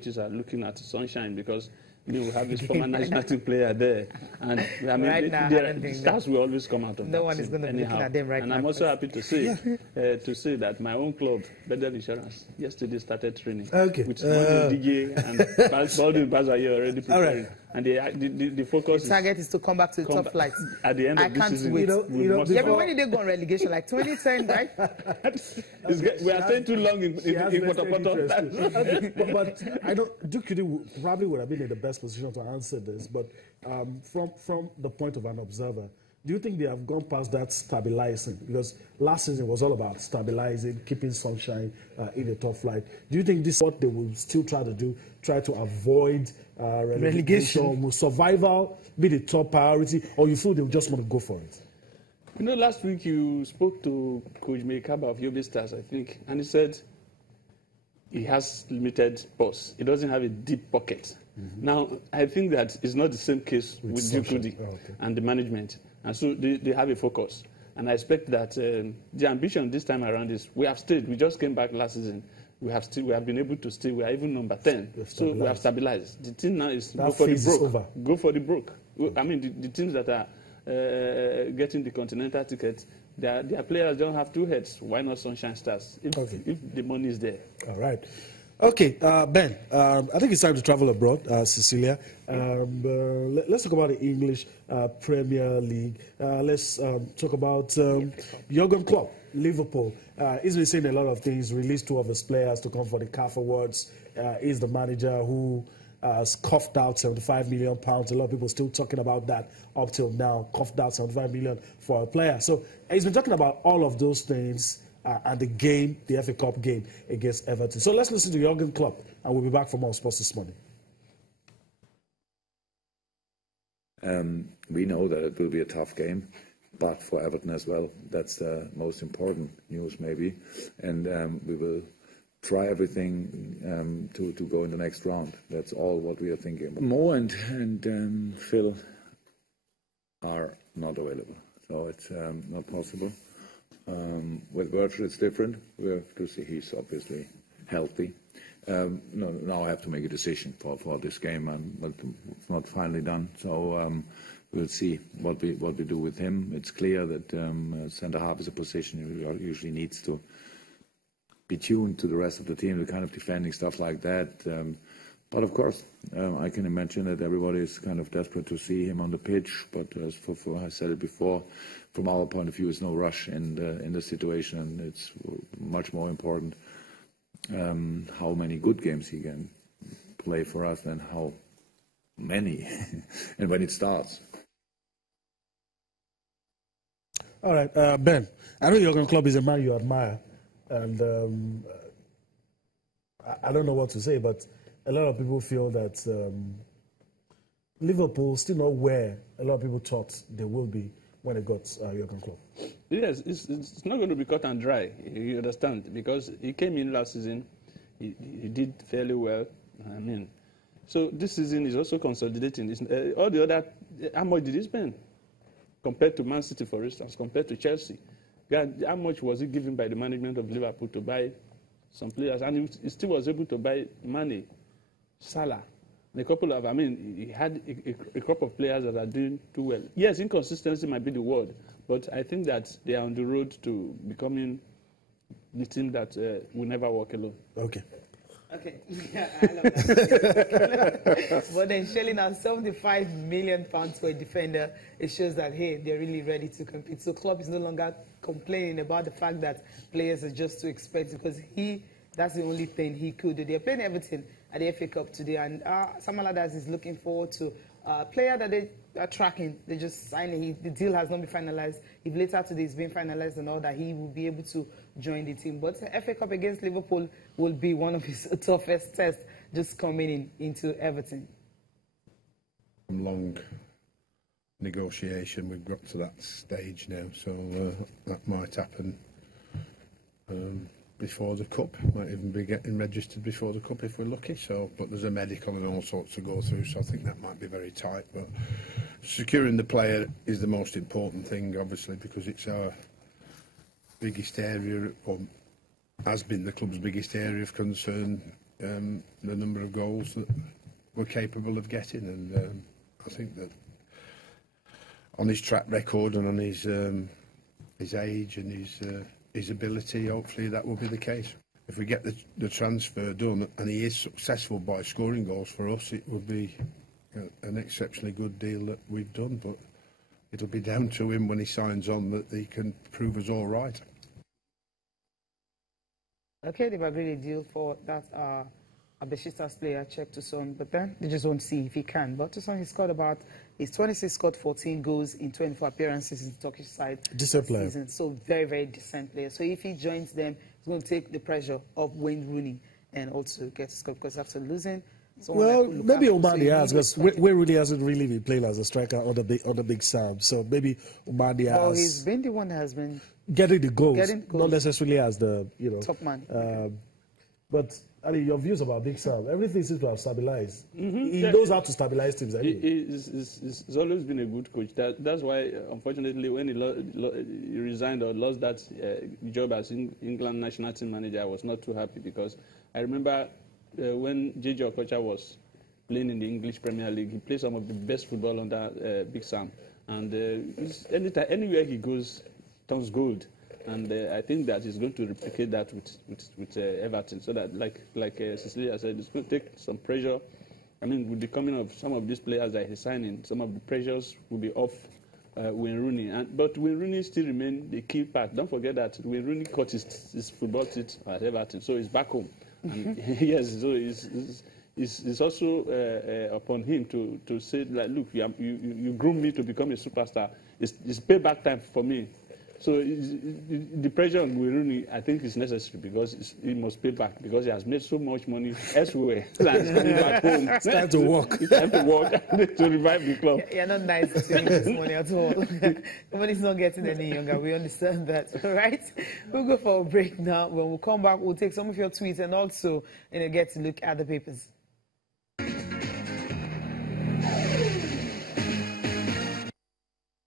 coaches are looking at Sunshine because we have this former national team player there, and I mean, right now, the stars will always come out of no that one is going to be looking at them right and now. I'm also happy to say that my own club, Better Insurance, yesterday started training. Okay. With DJ and Baldwin Bazaye already preparing. All right. And the focus the target is to come back to the top flight. At the end of this season. Wait. But when did they go on relegation? Like 2010, right? We are staying too long in Poto. But I don't. Duke probably would have been in the best position to answer this. But from the point of an observer, do you think they have gone past that stabilizing? Because last season was all about stabilizing, keeping Sunshine in the top flight. Do you think this is what they will still try to do? Try to avoid relegation? Will survival be the top priority? Or you feel they just want to go for it? You know, last week you spoke to Coach Meikaba of Yobe Stars, I think, and he said he has limited purse. He doesn't have a deep pocket. Mm-hmm. Now, I think that it's not the same case with Duke and the management. And so they have a focus. And I expect that the ambition this time around is we have stayed. We just came back last season. We have been able to stay. We are even number 10. So we have stabilized. The team now is go for the broke. Go for the broke. I mean, the teams that are getting the continental ticket, their players don't have two heads. Why not Sunshine Stars? If the money is there. All right. Okay, Ben, I think it's time to travel abroad, Cecilia. Let's talk about the English Premier League. Let's talk about Jurgen Klopp, Liverpool. He's been saying a lot of things, released 2 of his players to come for the CAF Awards. He's the manager who has coughed out £75 million. A lot of people still talking about that up till now, coughed out £75 million for a player. So he's been talking about all of those things. And the game, the FA Cup game against Everton. So let's listen to Jurgen Klopp, and we'll be back for more sports this morning. We know that it will be a tough game, but for Everton as well, that's the most important news maybe. And we will try everything to go in the next round. That's all what we are thinking about. Mo and Phil are not available, so it's not possible. With Virgil, it's different. We have to see he's obviously healthy. Now I have to make a decision for this game, but it's not finally done. So we'll see what we do with him. It's clear that centre half is a position he usually needs to be tuned to the rest of the team, the kind of defending stuff like that. But of course, I can imagine that everybody is kind of desperate to see him on the pitch. But as I said it before, from our point of view, there's no rush in the situation, and it's much more important how many good games he can play for us than how many, and when it starts. All right, Ben, I know Jurgen Klopp is a man you admire, and I don't know what to say, but a lot of people feel that Liverpool still not where a lot of people thought they will be when they got Jurgen Klopp. Yes, it's not going to be cut and dry, you understand, because he came in last season, he did fairly well, I mean. So this season is also consolidating. All the other, how much did he spend? Compared to Man City, for instance, compared to Chelsea. How much was he given by the management of Liverpool to buy some players? And he still was able to buy Mane, Salah, and a couple of, he had a crop of players that are doing too well. Yes, inconsistency might be the word, but I think that they are on the road to becoming the team that will never walk alone. Okay. Okay, yeah, I love that. But then shelling out £75 million for a defender, it shows that, hey, they're really ready to compete. So Klopp is no longer complaining about the fact that players are just too expensive, because that's the only thing he could do. They're playing Everton at the FA Cup today, and Sam Allardyce is looking forward to a player that they are tracking. They just signed the deal has not been finalized. If later today it's been finalized and all that, he will be able to join the team. But the FA Cup against Liverpool will be one of his toughest tests, just coming into Everton. Long negotiation, we've got to that stage now, so that might happen before the Cup. Might even be getting registered before the Cup if we're lucky. So, but there's a medical and all sorts to go through, so I think that might be very tight. But securing the player is the most important thing, obviously, because it's our biggest area, or has been the club's biggest area of concern the number of goals that we're capable of getting, and I think that on his track record and on his age and his ability, hopefully that will be the case. If we get the transfer done and he is successful by scoring goals for us, it would be an exceptionally good deal that we've done, but it'll be down to him when he signs on that he can prove us all right. Okay, they've agreed a deal for that Besiktas player, check to son, but then they just won't see if he can. But to son, he's 26, scored 14 goals in 24 appearances in the Turkish side Decent player. season. So very, very decent player. So if he joins them, he's going to take the pressure off Wayne Rooney and also get to score, because after losing, well, maybe Omar Diaz, because Wayne Rooney hasn't really been playing as a striker on the big Sam. So maybe Omar Diaz. Well, he's been the one that has been getting the goals, not necessarily as the top man. But I mean, your views about Big Sam, everything seems to have stabilized. He knows how to stabilize teams. Anyway. He's always been a good coach. That's why, unfortunately, when he resigned or lost that job as England national team manager, I was not too happy, because I remember when J.J. Okocha was playing in the English Premier League, he played some of the best football under Big Sam. And anywhere he goes, turns gold. And I think that he's going to replicate that with Everton, so that, like Cecilia said, it's going to take some pressure. I mean, with the coming of some of these players that he's signing, some of the pressures will be off Wayne Rooney. But Wayne Rooney still remains the key part. Don't forget that Wayne Rooney caught his football teeth at Everton, so he's back home. And yes, so it's also upon him to say, like, look, you groomed me to become a superstar. It's payback time for me. So the pressure on Wayne Rooney, I think, is necessary, because he must pay back, because he has made so much money elsewhere. Back home. It's time to work. It's time to work to revive the club. You're not nice to him this money at all. Nobody's not getting any younger. We understand that, all right? We'll go for a break now. When we come back, we'll take some of your tweets and also get to look at the papers.